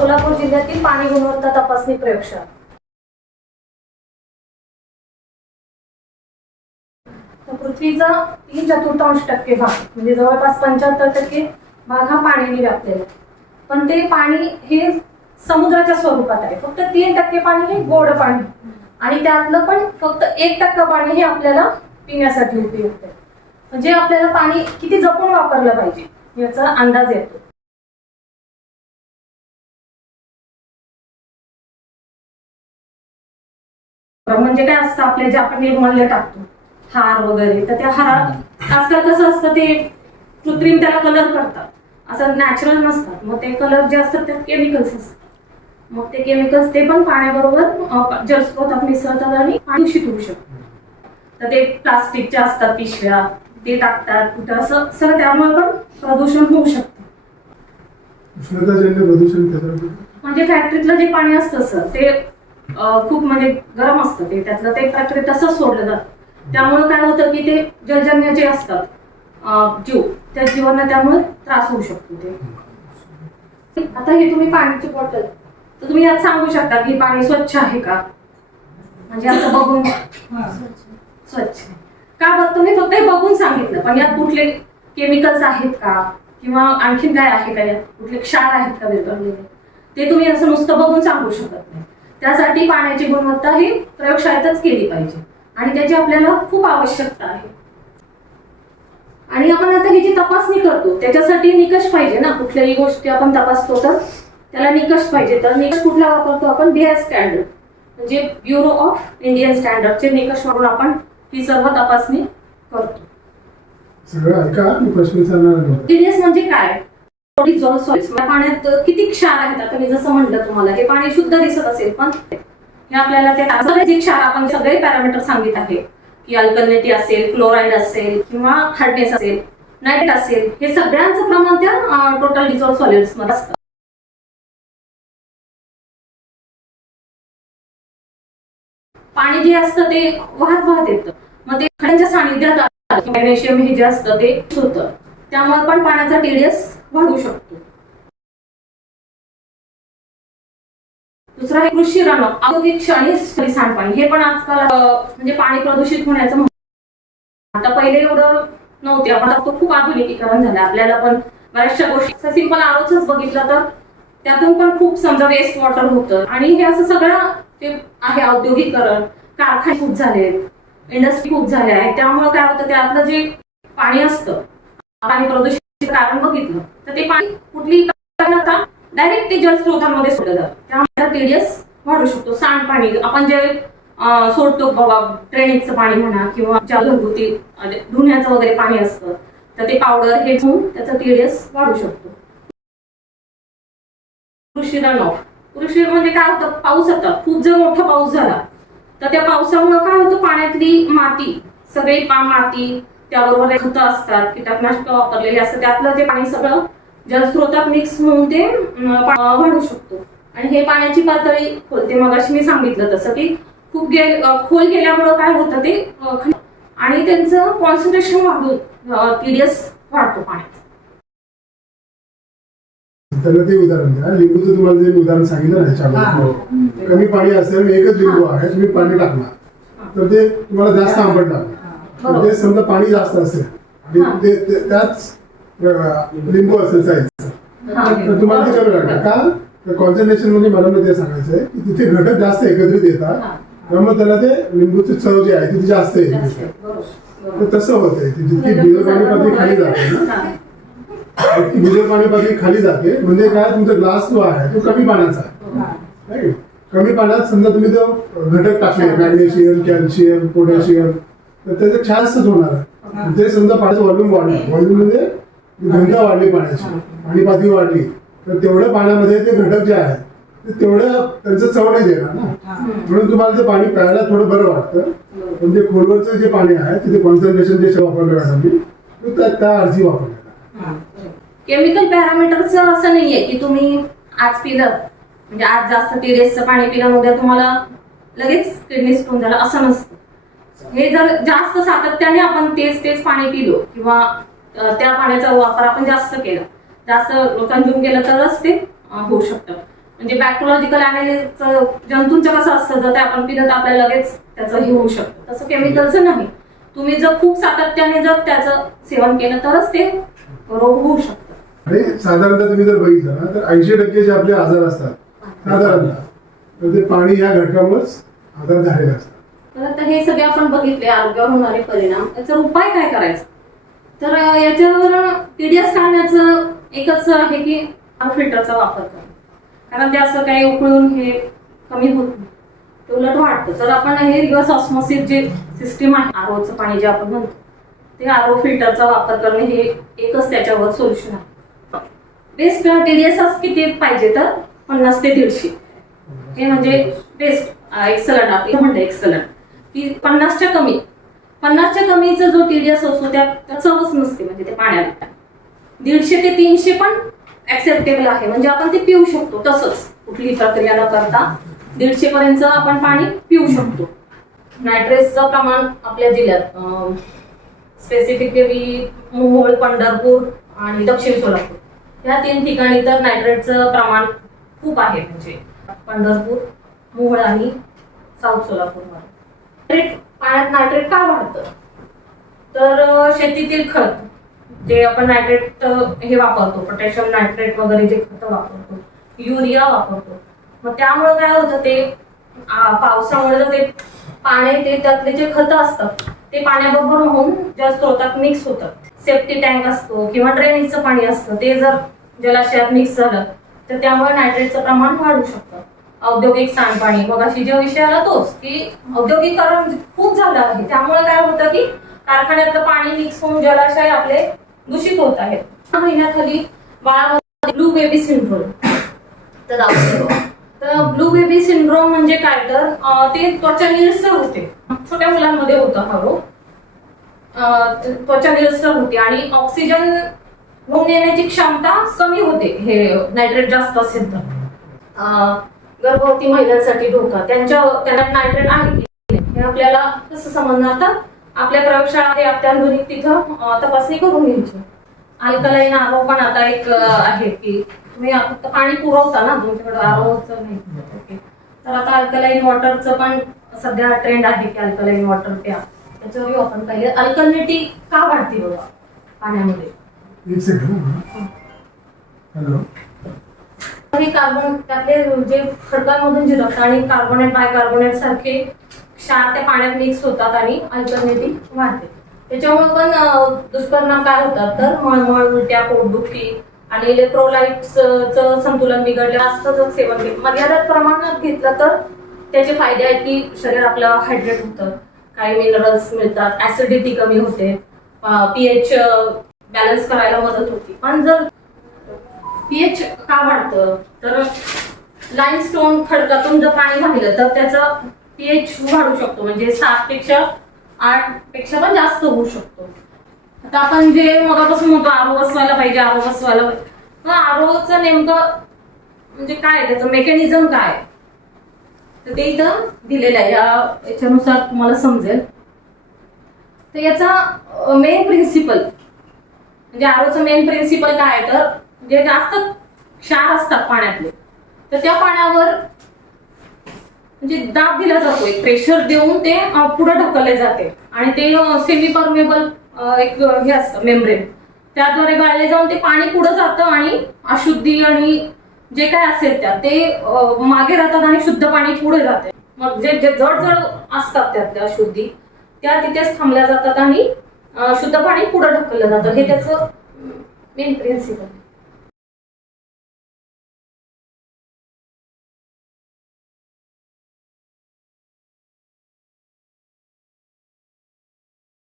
सोलापूर जिल्ह्यातील पाणी गुणवत्ता तपासणी प्रयोगशाळा. पृथ्वीचा 3/4% भाग म्हणजे जवळपास 75% भाग हा पाण्याने व्यापलेला आहे. पण ते पाणी हे समुद्राच्या स्वरूपात आहे. फक्त 3% पाणी हे गोड पाणी आणि त्यातलं पण फक्त 1% पाणी हे आपल्याला पिण्यासाठी उपयुक्त आहे. म्हणजे आपल्याला पाणी किती जपून वापरलं पाहिजे याचा अंदाज येतो. म्हणजे काय असतं आपल्या जे आपण निर्मल्य टाकतो हार वगैरे, तर त्या हारात आजकाल कसं असतं ते कृत्रिम त्याला कलर करतात, असं नॅचरल नसतात. मग ते कलर जे असतात त्यात केमिकल्स असतात. मग ते केमिकल्स ते पण पाण्याबरोबर जलस्रोतात मिसळतात आणि पाणी दूषित होऊ शकतं. तर ते प्लास्टिकच्या असतात पिशव्या ते टाकतात कुठं, असं सगळं त्यामुळे पण प्रदूषण होऊ शकतं. उष्णताजन्य प्रदूषण म्हणजे फॅक्टरीतलं जे पाणी असतं सर ते खूप म्हणजे गरम असतं, ते त्यातलं ते फॅक्टरी तसंच सोडलं जातं. त्यामुळे काय होतं की ते जलजन्य जे असतात जीव, त्या जीवांना त्यामुळे त्रास होऊ शकतो. ते आता हे तुम्ही पाण्याची बॉटल, तर तुम्ही यात सांगू शकता की पाणी स्वच्छ आहे का, म्हणजे असं बघून स्वच्छ का बघ, तुम्ही फक्त हे बघून सांगितलं, पण यात कुठले केमिकल्स आहेत का किंवा आणखीन काय आहे का, यात कुठले क्षार आहेत का विरघळलेले, ते तुम्ही असं नुसतं बघून सांगू शकत नाही. त्यासाठी पाण्याची गुणवत्ता ही प्रयोगशाळेतच केली पाहिजे आणि त्याची आपल्याला खूप आवश्यकता आहे. आणि आपण आता ही जी तपासणी करतो त्याच्यासाठी निकष पाहिजे ना, कुठल्याही गोष्टी आपण तपासतो तर त्याला निकष पाहिजे. तर निकष कुठला वापरतो आपण, BIS स्टँडर्ड म्हणजे ब्युरो ऑफ इंडियन स्टँडर्डचे निकष वापरून आपण ही सर्व तपासणी करतो. सगळं ऐका, मी प्रश्न विचारणार. BIS म्हणजे काय, पाण्यात किती क्षार आहेत. आता मी जसं म्हटलं तुम्हाला, हे पाणी शुद्ध दिसत असेल पण हे आपल्याला ते सगळे जे क्षार आपण सगळे पॅरामीटर सांगित आहे की अल्कलिनिटी असेल, क्लोराईड असेल किंवा हार्डनेस असेल, नायट्रेट असेल, हे सगळ्यांचं प्रमाण त्या टोटल डिझॉल्व्ह सॉलिड्स मध्ये असतं. पाणी जे असतं ते वाहत येतं, मग ते खड्यांच्या सानिध्यात मॅग्नेशियम हे जे असतं ते होतं, त्यामुळे पण पाण्याचा TDS वाढू शकतो. दुसरा आहे कृषी रनऑफ, औद्योगिक आणि सांडपाणी. हे पण आजकाल म्हणजे पाणी प्रदूषित होण्याचं आता पहिले एवढं नव्हते, आपण आता खूप आधुनिकीकरण झालं. आपल्याला पण बऱ्याचशा गोष्टी सिंपल आरोच बघितलं तर त्यातून पण खूप समजा वेस्ट वॉटर होतं. आणि हे असं सगळं ते आहे, औद्योगिकरण, कारखाने खूप झालेत, इंडस्ट्री खूप झाल्या आहेत. त्यामुळे काय होतं, त्यातलं जे पाणी असतं, पाणी प्रदूषित कारण बघितलं तर ते पाणी कुठली डायरेक्ट ते जलस्रोतांमध्ये सोडलं जातं, त्यामुळे TDS वाढू शकतो. सांडपाणी आपण जे सोडतो बाबा, ड्रेनेजचं पाणी म्हणा किंवा घरगुती धुण्याचं वगैरे पाणी असतं, तर ते पावडर हे घेऊन त्याचा TDS वाढू शकतो. कृषी रनऑफ, कृषी म्हणजे काय होतं, पाऊस आता खूप जर मोठा पाऊस झाला तर त्या पावसामुळे काय होतं, पाण्यातली माती सगळी माती, त्याबरोबर खतं असतात, कीटकनाशक वापरलेले असतात, त्यातलं जे पाणी सगळं जलस्रोतात मिक्स होऊन ते वाढू शकतो. आणि हे पाण्याची पातळी खोलते. मगाशी मी सांगितलं तसं की खूप खोल गेल्यामुळे काय होतं ते आणि त्यांचं कॉन्सन्ट्रेशन वाढून TDS वाढतो पाण्याचा. त्याला ते उदाहरण द्या. लिंबूचं तुम्हाला जे उदाहरण सांगितलं ना, कमी पाणी असेल, एकच लिंबू आहे, तुम्ही पाणी टाकणार तर ते तुम्हाला जास्त आंबट लागणार. ते समजा पाणी जास्त असेल आणि त्याच लिंबू असेल साईज, तर तुम्हाला ते कमी लागणार का, कॉन्सन्ट्रेशन म्हणजे मला ते सांगायचं आहे की तिथे घटक जास्त एकत्रित येतात, त्यामुळे त्याला ते लिंबूची चव जी आहे ती जास्त येते. तर तसं होतंय, जितकी बिजल पाणी पातळी खाली जाते ना, बिजल पाणी पातळी खाली जाते म्हणजे काय, तुमचा ग्लास जो आहे तो कमी पाण्याचा आहे. कमी पाण्यात समजा तुम्ही तो घटक टाकले, मॅग्नेशियम, कॅल्शियम, पोटॅशियम, तर त्याचं क्षारच होणार आहे. ते समजा पाण्याचं व्हॉल्यूम वाढलं, व्हॉल्यूम म्हणजे घनता वाढली पाण्याची, पाणी पातळी वाढली, तर तेवढ्या पाण्यामध्ये ते घटक जे आहेत तेवढं त्यांचं चव नाही देणार ना. म्हणून तुम्हाला ते पाणी प्यायला थोडं बरं वाटतं. म्हणजे खोलवरचं जे पाणी आहे तिथे कॉन्सन्ट्रेशन जे वापरलं मॅडम त्या अर्थी वापरलं. केमिकल पॅरामीटरचं असं नाहीये की तुम्ही आज पिलं म्हणजे आज जास्त TDSचं पाणी पिलं उद्या तुम्हाला लगेच किडनी स्टोन झाला, असं नसतं. हे जर जास्त सातत्याने आपण तेच पाणी पिलो किंवा त्या पाण्याचा वापर आपण जास्त केला, जास्त कंझ्युम केलं तरच ते होऊ शकतं. म्हणजे बॅक्टेरियोलॉजिकल अनालिसिस जंतूंचं कसं असतं, जर ते आपण पिलं तर आपल्याला लगेच त्याचं हे होऊ शकतं, तसं केमिकलचं नाही. तुम्ही जर खूप सातत्याने जर त्याचं सेवन केलं तरच ते रोग होऊ शकतात. आणि साधारणतः तुम्ही जर बघितलं ना तर 80% जे आपले आजार असतात साधारणतः तर ते पाणी या घटकामुळेच आजार झालेले असतात. तर आता हे सगळे आपण बघितले आरोग्यावर होणारे परिणाम. याचा उपाय काय करायचा, तर याच्यावर TDS टाळण्याचं एकच आहे की फिल्टरचा वापर करा. कारण ते असं काही उकळून हे कमी होत नाही, ते उलट वाढतं. तर आपण हे रिव्हर्स ऑस्मोसिस जे सिस्टीम आहे, आरोचं पाणी जे आपण म्हणतो ते आरो फिल्टरचा वापर करणे हे एकच त्याच्यावर सोल्युशन आहे. बेस्ट TDS किती पाहिजे तर 50 ते 150. हे म्हणजे बेस्ट एक्सलंट आपलं म्हणतं एक्सलंट की 50च्या कमीचा जो TDS असतो त्यात चवच नसते, म्हणजे ते पाण्याला 150 ते 300 पण ऍक्सेप्टेबल आहे, म्हणजे आपण ते पिऊ शकतो. तसंच कुठली प्रक्रिया न करता 150 पर्यंत आपण पाणी पिऊ शकतो. नायट्रेटचं प्रमाण आपल्या जिल्ह्यात स्पेसिफिकली मोहोळ, पंढरपूर आणि दक्षिण सोलापूर या 3 ठिकाणी तर नायट्रेटचं प्रमाण खूप आहे. म्हणजे पंढरपूर, मोहोळ आणि साऊथ सोलापूरमध्ये पाण्यात नायट्रेट का वाढतं, तर शेतीतील खत जे आपण नायट्रेट हे वापरतो, पोटॅशियम नायट्रेट वगैरे जे खत वापरतो, युरिया वापरतो, मग त्यामुळे काय होतं ते पावसामुळे जर ते पाणी ते त्यातले जे खत असतात ते पाण्याबरोबर होऊन ज्या स्रोतात मिक्स होतं. सेफ्टी टँक असतो किंवा ड्रेनेजचं पाणी असतं ते जर जलाशयात मिक्स झालं तर त्यामुळे नायट्रेटचं प्रमाण वाढू शकतं. औद्योगिक सांडपाणी, मग अशी जो विषय आला तोच की औद्योगिकरण खूप झालं आहे, त्यामुळे काय होतं की कारखान्यातलं पाणी मिक्स होऊन जलाशय आपले दूषित होत आहेत. महिन्याखाली बाळामध्ये ब्लू बेबी सिंड्रोम तर तर ब्लू बेबी सिंड्रोम म्हणजे काय तर ते त्वचा निळसर होते, छोट्या मुलांमध्ये होतं हा रोग. त्वचा निळसर होते आणि ऑक्सिजन घेऊन येण्याची क्षमता कमी होते हे नायट्रेट जास्त असेल तर. गर्भवती महिलांसाठी धोका, त्यांना नायट्रेट आहे की हे आपल्याला कसं समजणार, तर आपल्या प्रयोगशाळा हे अत्याधुनिक तिथं तपासणी करून घ्यायची. अल्कलाईन आरो पण आता एक आहे की तुम्ही फक्त पाणी पुरवता ना, तुमच्याकडे आरोचं नाही, तर आता अल्कलाईन वॉटरचं पण सध्या ट्रेंड आहे की अल्कलाईन वॉटर प्या. त्याच्यावर आपण पाहिले अल्कलिनिटी का वाढते बघा पाण्यामध्ये. एक सेकंड. हॅलो. हे कार्बन त्यातले जे खडकांमधून जिरतात आणि कार्बोनेट बायकार्बोनेट सारखे क्षार त्या पाण्यात मिक्स होतात आणि अल्कलिनिटी वाढते. त्याच्यामुळे पण दुष्परिणाम काय होतात तर मळमळ, उलट्या, पोटदुखी आणि इलेक्ट्रोलाइट्सचं संतुलन बिघडलं. जास्त जर सेवन केलं मर्यादित प्रमाणात घेतलं तर त्याचे फायदे आहेत की शरीर आपलं हायड्रेट होतं, काही मिनरल्स मिळतात, ऍसिडिटी कमी होते, pH बॅलन्स करायला मदत होती. पण जर pH का वाढतं तर लाईमस्टोन खडकातून जर पाणी वाहिलं तर त्याचं pH वाढू शकतो, म्हणजे 7 पेक्षा 8 पेक्षा पण जास्त होऊ शकतो. आता आपण जे मगापासून म्हणतो आरो बसवायला पाहिजे, आरो बसवायला पाहिजे, मग आरोचं नेमकं म्हणजे काय, त्याचं मेकॅनिझम काय तर ते इथं दिलेलं आहे. याच्यानुसार तुम्हाला समजेल. तर याचा मेन प्रिन्सिपल म्हणजे आरोचं मेन प्रिन्सिपल काय तर जे जास्त क्षार असतात पाण्यातले तर त्या पाण्यावर म्हणजे दाब दिला जातो, एक प्रेशर देऊन ते पुढे ढकलले जाते आणि ते सेमी परमेबल एक हे असतं मेम्ब्रेन, त्याद्वारे गाळले जाऊन ते पाणी पुढे जातं आणि अशुद्धी आणि जे काय असेल त्या ते मागे राहतात आणि शुद्ध पाणी पुढे जाते. मग जे जड जड असतात त्यातल्या अशुद्धी त्या तिथेच थांबल्या जातात आणि शुद्ध पाणी पुढे ढकललं जातं. हे त्याचं मेन प्रिन्सिपल.